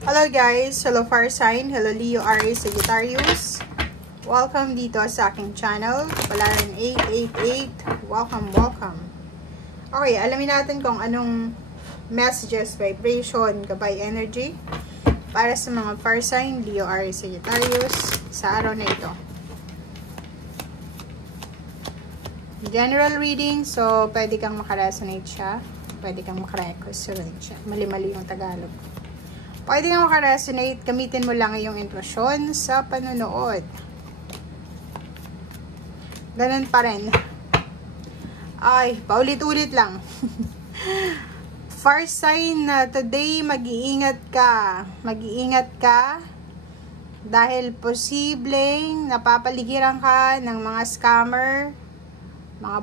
Hello guys! Hello Fire Sign! Hello Leo, Aries, Sagittarius! Welcome dito sa aking channel, Kapalaran 888. Welcome! Okay, alamin natin kung anong messages, vibration, gabay energy para sa mga Fire Sign, Leo, Aries, Sagittarius sa araw na ito. General reading, so pwede kang makaresonate siya, pwede kang makaresonate siya. Mali-mali yung Tagalog. Pwede kang makaresonate, gamitin mo lang yung intuition sa panonood. Ganun pa rin. Ay, paulit-ulit lang. Fire sign na today, mag-iingat ka. Mag-iingat ka dahil posibleng napapaligiran ka ng mga scammer, mga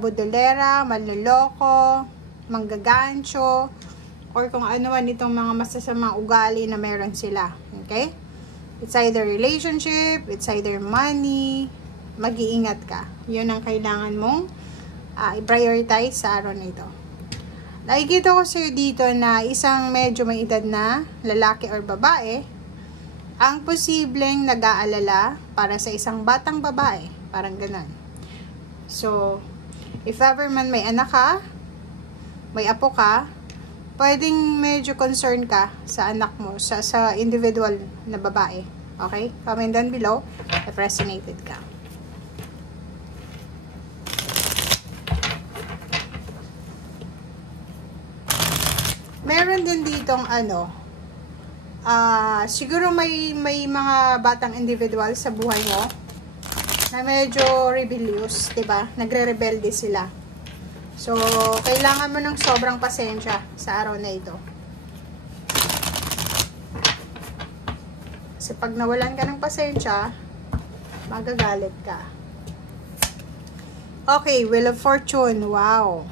budolera, manloloko, manggagancho, or kung ano man itong mga masasamang ugali na meron sila. Okay? It's either relationship, it's either money. Mag-iingat ka. Yun ang kailangan mong i-prioritize sa araw na ito. Nakikita ko sa'yo dito na isang medyo may edad na lalaki or babae ang posibleng nag-aalala para sa isang batang babae. Parang ganun. So, if ever man may anak ka, may apo ka, pwedeng medyo concern ka sa anak mo, sa individual na babae. Okay? Comment down below if resonated ka. Meron din ditong siguro may mga batang individual sa buhay mo na medyo rebellious, 'di ba? Nagre-rebelde sila. So, kailangan mo ng sobrang pasensya sa araw na ito. Kasi pag nawalan ka ng pasensya, magagalit ka. Okay, Wheel of Fortune. Wow.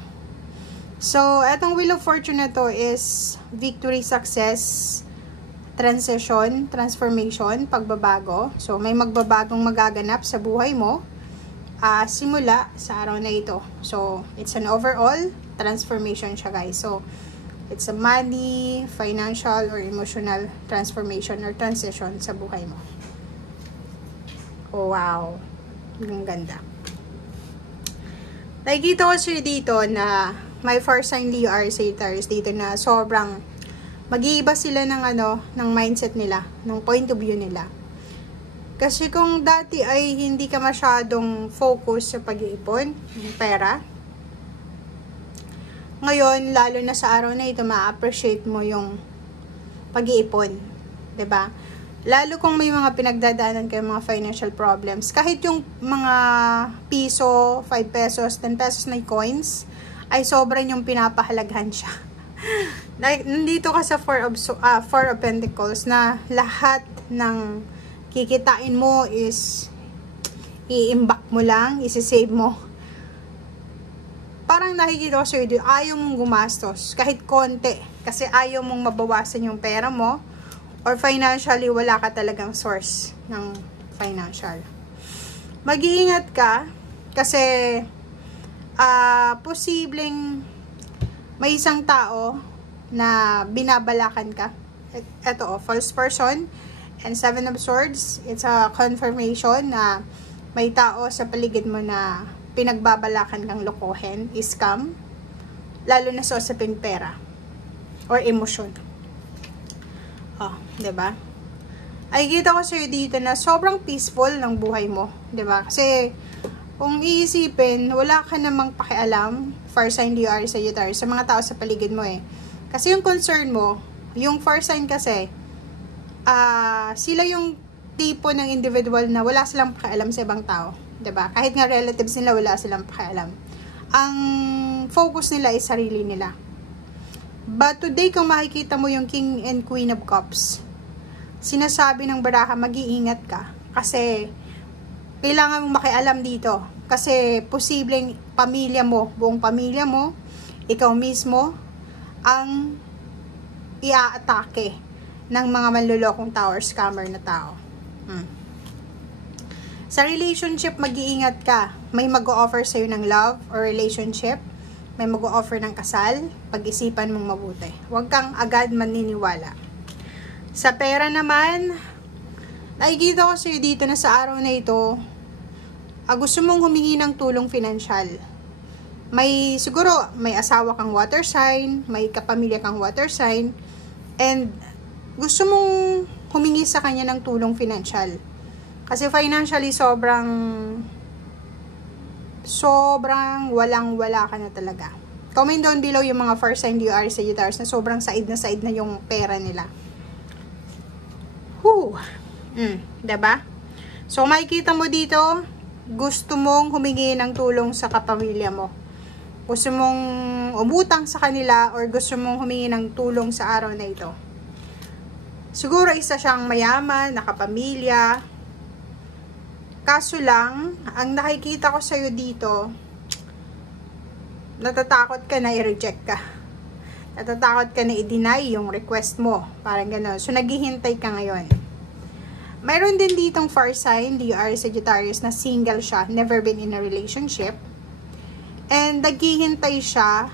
So, etong Wheel of Fortune na to is victory, success, transition, transformation, pagbabago. So, may magbabagong magaganap sa buhay mo. Simula sa araw na ito. So, it's an overall transformation siya, guys. So, it's a money, financial, or emotional transformation or transition sa buhay mo. Oh, wow. Ang ganda. Nakikita ko siya dito na may Fire Sign Leo, Aries, Sagittarius dito na sobrang mag-iiba sila ng mindset nila, ng point of view nila. Kasi kung dati ay hindi ka masyadong focus sa pag-iipon ng pera, ngayon, lalo na sa araw na ito, ma-appreciate mo yung pag-iipon. 'Di ba? Lalo kung may mga pinagdadaanan kayo, mga financial problems. Kahit yung mga piso, 5 pesos, 10 pesos na coins, ay sobrang yung pinapahalagahan siya. Nandito ka sa Four of Pentacles na lahat ng kikitain mo is i-imbak mo lang, isi-save mo. Parang nakikita ko sa'yo, ayaw mong gumastos kahit konti kasi ayaw mong mabawasan yung pera mo or financially wala ka talagang source ng financial. Mag-iingat ka kasi posibleng may isang tao na binabalakan ka. Ito, false person. And 7 of Swords, it's a confirmation na may tao sa paligid mo na pinagbabalakan kang lokohin, scam, lalo na sa usaping pera or emosyon. Oh, 'di ba? Ay kita ko sa'yo dito na sobrang peaceful ng buhay mo, 'di ba? Kasi kung iisipin, wala ka namang pakialam, Fire Sign Leo, Aries, Sagittarius, sa mga tao sa paligid mo eh. Kasi yung concern mo, yung Fire Sign kasi sila yung tipo ng individual na wala silang pakialam sa ibang tao, 'di ba? Kahit nga relatives nila, wala silang pakialam. Ang focus nila ay sarili nila. But today, kung makikita mo yung King and Queen of Cups, sinasabi ng baraha, mag-iingat ka kasi kailangan mong makialam dito. Kasi posibleng pamilya mo, buong pamilya mo, ikaw mismo ang i-aatake ng mga manlulokong tao or scammer na tao. Sa relationship, mag-iingat ka. May mag-o-offer sa'yo ng love or relationship. May mag-o-offer ng kasal. Pag-isipan mong mabuti. Huwag kang agad maniniwala. Sa pera naman, nakikita ko sa'yo dito na sa araw na ito, gusto mong humingi ng tulong pinansyal. Siguro, may asawa kang water sign, may kapamilya kang water sign, and gusto mong humingi sa kanya ng tulong pinansyal. Kasi financially, sobrang walang-wala ka na talaga. Comment down below yung mga first sign DUR Sagittarius na sobrang said na yung pera nila. Diba? So, makikita mo dito, gusto mong humingi ng tulong sa kapamilya mo. Gusto mong umutang sa kanila or gusto mong humingi ng tulong sa araw na ito. Siguro isa siyang mayaman, nakapamilya. Kaso lang, ang nakikita ko sa'yo dito, natatakot ka na i-reject ka. Natatakot ka na i-deny yung request mo. Parang gano'n. So, naghihintay ka ngayon. Mayroon din ditong fire sign, DUR Sagittarius, na single siya, never been in a relationship. And naghihintay siya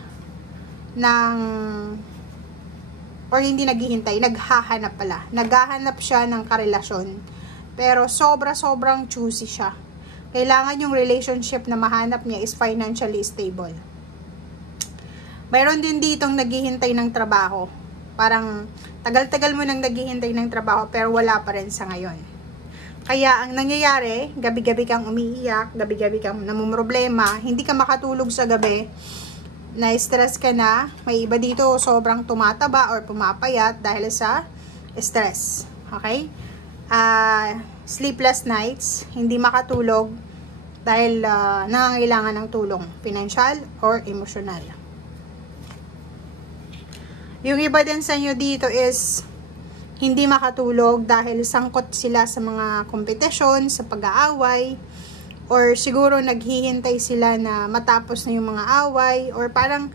hindi naghihintay, naghahanap pala. Naghahanap siya ng karelasyon. Pero sobrang choosy siya. Kailangan yung relationship na mahanap niya is financially stable. Mayroon din ditong naghihintay ng trabaho. Parang tagal-tagal mo nang naghihintay ng trabaho pero wala pa rin sa ngayon. Kaya ang nangyayari, gabi-gabi kang umiiyak, gabi-gabi kang namumroblema, hindi ka makatulog sa gabi, na-stress ka na, may iba dito sobrang tumataba or pumapayat dahil sa stress. Okay? Sleepless nights, hindi makatulog dahil nangangailangan ng tulong, financial or emotional. Yung iba din sa inyo dito is hindi makatulog dahil sangkot sila sa mga kompetisyon, sa pag-aaway, or siguro naghihintay sila na matapos na yung mga away, or parang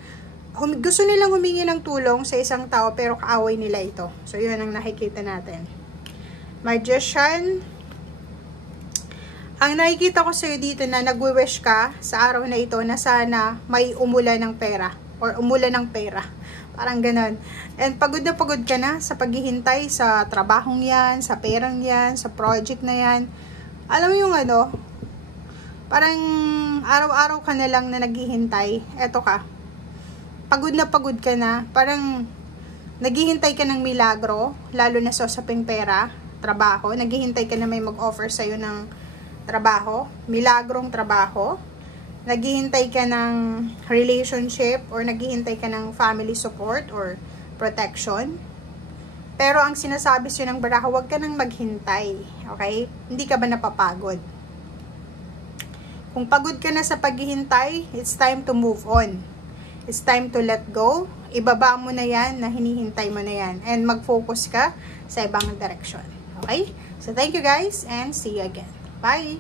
gusto nilang humingi ng tulong sa isang tao pero kaaway nila ito. So, yun ang nakikita natin. Magician. Ang nakikita ko sa'yo dito na nagwi-wish ka sa araw na ito na sana may umulan ng pera or umulan ng pera. Parang ganon. And pagod na pagod ka na sa paghihintay sa trabahong yan, sa perang yan, sa project na yan. Alam mo yung parang araw-araw ka na lang na naghihintay. Eto ka. Pagod na pagod ka na. Parang naghihintay ka ng milagro, lalo na sa usaping pera, trabaho. Naghihintay ka na may mag-offer sa'yo ng trabaho, milagrong trabaho. Naghihintay ka ng relationship or naghihintay ka ng family support or protection. Pero ang sinasabi sa'yo ng baraha, huwag ka nang maghintay. Okay? Hindi ka ba napapagod? Kung pagod ka na sa paghihintay, it's time to move on. It's time to let go. Ibaba mo na yan na hinihintay mo na yan. And mag-focus ka sa ibang direction. Okay? So, thank you guys and see you again. Bye!